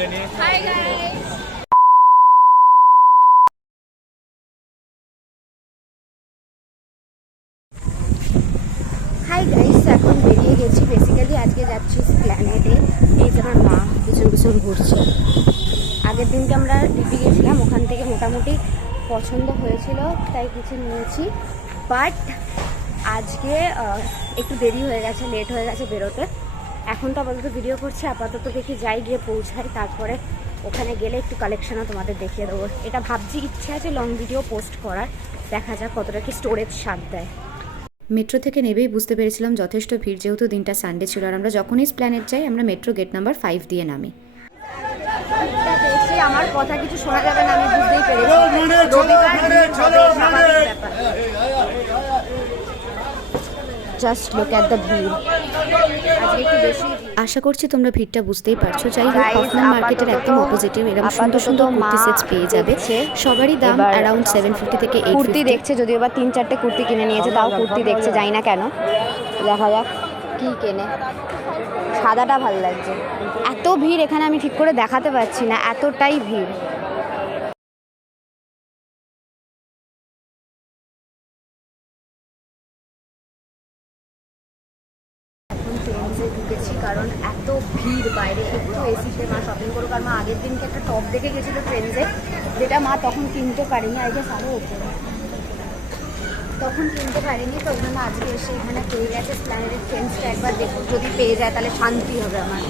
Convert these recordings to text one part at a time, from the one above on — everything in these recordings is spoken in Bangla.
Hi guys, hi guys. এখন বেরিয়ে গেছি, বেসিক্যালি আজকে যাচ্ছি প্ল্যানেটে। এই যে আমার মা পিছন পিছন ঘুরছে। আগের দিনকে আমরা ডিপি গেছিলাম, ওখান থেকে মোটামুটি পছন্দ হয়েছিল তাই কিছু নিয়েছি। বাট আজকে একটু দেরি হয়ে গেছে, লেট হয়ে গেছে বেরোতে। এখন তো আপাতত ভিডিও করছি, আপাতত দেখি যাই, গিয়ে পৌঁছাই, তারপরে ওখানে গেলে একটু কালেকশনও তোমাদের দেখিয়ে দেবো। এটা ভাবছি, ইচ্ছা আছে লং ভিডিও পোস্ট করার, দেখা যাক কতটা কি স্টোরেজ স্বাদ দেয়। মেট্রো থেকে নেবেই বুঝতে পেরেছিলাম যথেষ্ট ভিড়, যেহেতু দিনটা সানডে ছিল। আর আমরা যখনই প্ল্যানেট যাই আমরা মেট্রো গেট নাম্বার 5 দিয়ে নামি। আমার কথা কিছু শোনা যাবে না, আমি বুঝতেই পেরেছি। জাস্ট লুক এট দ্য ভিড়। আজকে একটু বেশি। আশা করছি তোমরা ভিড়টা বুঝতেই পারছো। যাই হোক, হফম্যান মার্কেটের একদম অপোজিটে এরকম সুন্দর সুন্দর কুর্তি সেটস পেয়ে যাবে। সবারই দাম অ্যারাউন্ড 750 থেকে 850। কুর্তি দেখছে, যদিও বা 3-4টে কুর্তি কিনে নিয়েছে, তাও কুর্তি দেখছে, যাই না কেন। দেখা যাক কি কেনে। সাদাটা ভালো লাগছে। এত ভিড় এখানে আমি ঠিক করে দেখাতে পারছি না, এতটাই ভিড়। ট্রেন্সে ঢুকেছি কারণ এত ভিড় বাইরে। একটু এসিতে মা শপিং করুক। আর মা আগের দিনকে একটা টপ দেখে গেছিল ট্রেন্সে, যেটা মা তখন কিনতে পারিনি। আগে আরও ওপরে তখন কিনতে পারিনি, তো ওই জন্য আজকে এসে এখানে পেয়ে গেছে। প্ল্যানেটের ট্রেন্সটা একবার দেখুন, যদি পেয়ে যায় তাহলে শান্তি হবে আমার।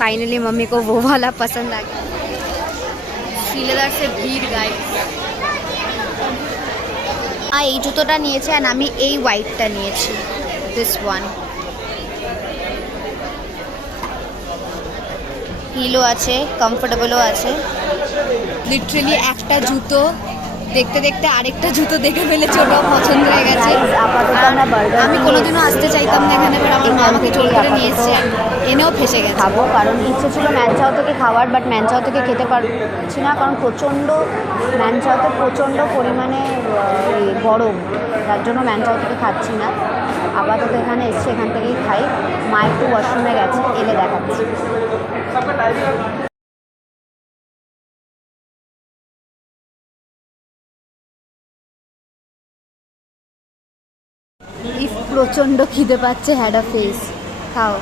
फाइनली मम्मी को वो वाला पसंद आ गया। সিলেদার সে ভিড় গাইস। এই জুতোটা নিয়েছে, আর আমি এই হোয়াইটটা নিয়েছি, দিস ওয়ান। হিলও আছে, কমফোর্টেবলও আছে। লিটারেলি একটা জুতো দেখতে দেখতে আরেকটা জুতো দেখে ফেলেছি, ওটাও পছন্দ হয়ে গেছে। আমি কোনোদিনও আসতে চাইতাম না এখানে, বাট আমার মা আমাকে জোর করে নিয়ে এসছে, এনেও ফেসে গেছে। খাবো কারণ ইচ্ছে ছিল ম্যানচাও থেকে খাওয়ার, বাট ম্যানচাও থেকে খেতে পারছি না কারণ ম্যানচাওতে প্রচণ্ড পরিমাণে গরম, যার জন্য ম্যানচাও থেকে খাচ্ছি না। আপাতত এখানে এসছে, এখান থেকেই খাই। মা একটু ওয়াশরুমে গেছে, এলে দেখাচ্ছি। প্রচণ্ড খিদে পাচ্ছে, হ্যাড আ ফেস। খাও।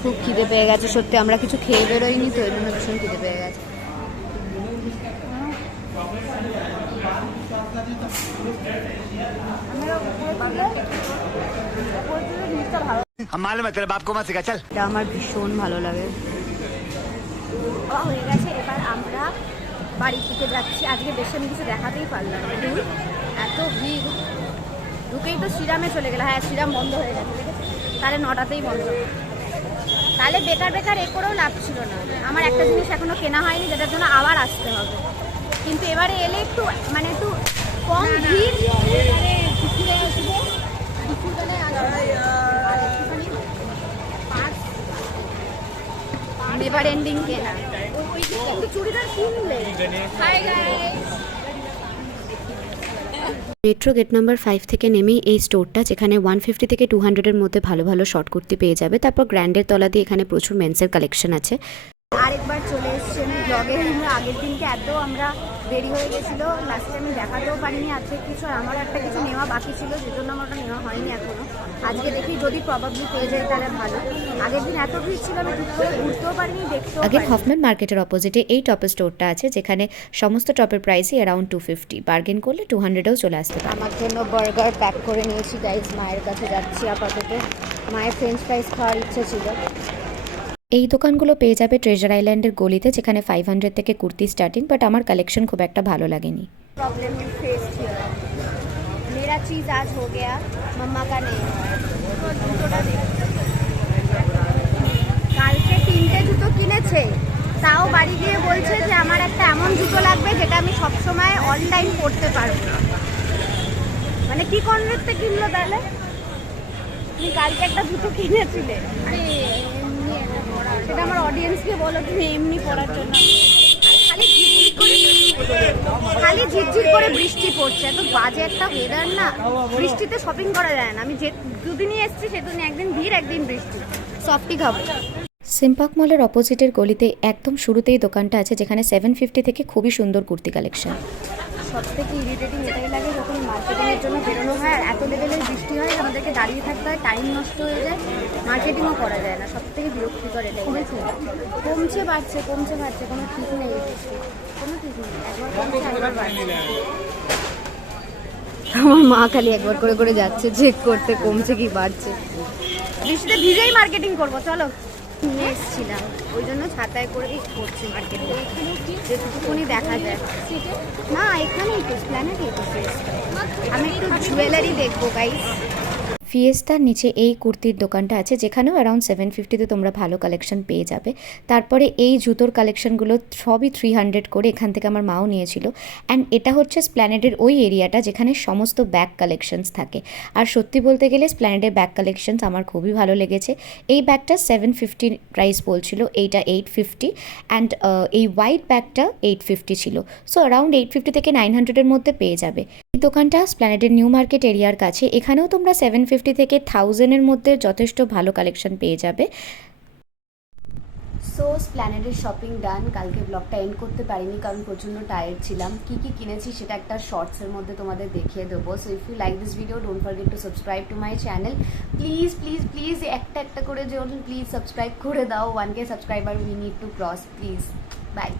খুব খিদে পেয়ে গেছে সত্যি, আমরা কিছু খেয়ে বেরোইনি তো, এই জন্য ভীষণ খিদে পেয়ে গেছে। এটা আমার ভীষণ ভালো লাগে। হয়ে গেছে, এবার আমরা বাড়ি থেকে যাচ্ছি। আজকে বেশি আমি কিছু দেখাতেই পারলাম না, দূর এত ভিড়। ঢুকেই তো শ্রীরামে চলে গেল। হ্যাঁ, শ্রীরাম বন্ধ হয়ে গেছে, তাহলে 9টাতেই বন্ধ। তাহলে বেকার বেকার এ করেও লাভ ছিল না। আমার একটা জিনিস এখনো কেনা হয়নি, যেটার জন্য আবার আসতে হবে। কিন্তু এবারে এলে একটু একটু কম ভিড়, নেভার এন্ডিং কেনা। চুড়িদার কিনলে। Hi guys. Metro gate number 5 থেকে নেমেই এই স্টোরটা, যেখানে 150 থেকে 200-এর মধ্যে ভালো ভালো শর্ট কুর্তি পেয়ে যাবে। তারপর গ্র্যান্ডের তলা দিয়ে এখানে প্রচুর মেন্সের কালেকশন আছে। আরেকবার চলে এসছি আমি ব্লগে। আগের দিনকে এত আমরা দেরি হয়ে গেছিলো, লাস্টে আমি দেখাতেও পারিনি আজকে কিছু। আর আমার একটা কিছু নেওয়া বাকি ছিল, যেজন্য আমার ওটা নেওয়া হয়নি এখনো। আজকে দেখি যদি প্রবাবলি পেয়ে যাই তাহলে ভালো। আগের দিন এত ভিড় ছিল, আমি ঠিক করে ঘুরতেও পারিনি, দেখতেও আগে হফম্যান মার্কেটের অপোজিটে এই টপের স্টোরটা আছে, যেখানে সমস্ত টপের প্রাইসই অ্যারাউন্ড 250। বার্গেন করলে 200-এও চলে আসতে পারে। আমার জন্য বার্গার প্যাক করে নিয়েছি গাইজ। মায়ের কাছে যাচ্ছি আপাতত। মায়ের ফ্রেঞ্চ ফ্রাইস খাওয়ার ইচ্ছে ছিল। এই দোকানগুলো পেয়ে যাবে ট্রেজার আইল্যান্ডের গলিতে, যেখানে 500 থেকে কুর্তি স্টার্টিং। বাট আমার কালেকশন খুব একটা ভালো লাগেনি। Problem you faced here. मेरा चीज़ आज हो गया, मम्मा का नहीं। কালকে 3টে জুতো কিনেছে, তাও বাড়ি গিয়ে বলছে যে আমার একটা এমন জুতো লাগবে যেটা আমি সবসময় অল টাইম পরতে পারবো। মানে কি কনসেপ্টে কিনলো তাহলে? তুমি কালকে একটা জুতো কিনেছিলে, সেটা আমার অডিয়েন্সকে বলো তুমি এমনি পরার জন্য। খালি ঝিরঝির করে বৃষ্টি পড়ছে, এত বাজে একটা ওয়েদার না। বৃষ্টিতে শপিং করা যায় না। আমি যে দুদিনই এসেছি, সেদিন একদিন ভিড় একদিন বৃষ্টি। সফটি খাবো। সিম্পাক মলের অপোজিটের গলিতে একদম শুরুতেই দোকানটা আছে যেখানে 750 থেকে খুবই সুন্দর কুর্তি কালেকশন। সব থেকে ইরিটেটিং এটাই লাগে যখন মার্কেটিংয়ের জন্য বেরোনো হয় আর এত লেভেলের বৃষ্টি হয়, আমাদেরকে দাঁড়িয়ে থাকতে হয়, টাইম নষ্ট হয়ে যায়, মার্কেটিংও করা যায় না। সব থেকে বিরক্তিকর এটাই। কমছে বাড়ছে, কমছে বাড়ছে, কোনো ঠিক নেই এই বৃষ্টি, কোনো ঠিক নেই। একবার কমছে একবার বাড়ছে। আমার মা খালি একবার করে করে যাচ্ছে চেক করতে কমছে কি বাড়ছে। বৃষ্টিতে ভিজেই মার্কেটিং করবো, চলো। নিয়ে এসেছিলাম ওই জন্য ছাতায় করেই করছি মার্কেটিং, যেটুকুনি দেখা যায়। না এখানেই তো প্ল্যানেটেই তো ফিয়েস্তা। আমি একটু জুয়েলারি দেখবো গাইস। ফিয়েস্তার নিচে এই কুর্তির দোকানটা আছে যেখানেও অ্যারাউন্ড 750-তে তোমরা ভালো কালেকশন পেয়ে যাবে। তারপরে এই জুতোর কালেকশনগুলো সবই 300 করে, এখান থেকে আমার মাও নিয়েছিল। অ্যান্ড এটা হচ্ছে স্প্ল্যানেডের ওই এরিয়াটা যেখানে সমস্ত ব্যাগ কালেকশনস থাকে। আর সত্যি বলতে গেলে স্প্ল্যানেডের ব্যাগ কালেকশনস আমার খুবই ভালো লেগেছে। এই ব্যাগটা 750 প্রাইস বলছিল, এইটা 850, অ্যান্ড এই হোয়াইট ব্যাগটা 850 ছিল। সো অ্যারাউন্ড 850 থেকে 900-এর মধ্যে পেয়ে যাবে। এই দোকানটা স্প্ল্যানেডের নিউ মার্কেট এরিয়ার কাছে। এখানেও তোমরা 750 থেকে 1000-এর মধ্যে যথেষ্ট ভালো কালেকশন পেয়ে যাবে। সো স্প্ল্যানেডের শপিং ডান। কালকে ব্লগটা এন্ড করতে পারিনি কারণ প্রচণ্ড টায়ার্ড ছিলাম। কি কি কিনেছি সেটা একটা শর্টসের মধ্যে তোমাদের দেখিয়ে দেবো। So if you like this video don't forget to subscribe to my channel. Please please please একটা একটা করে জন প্লিজ সাবস্ক্রাইব করে দাও। 1K subscriber we need to cross, please. By.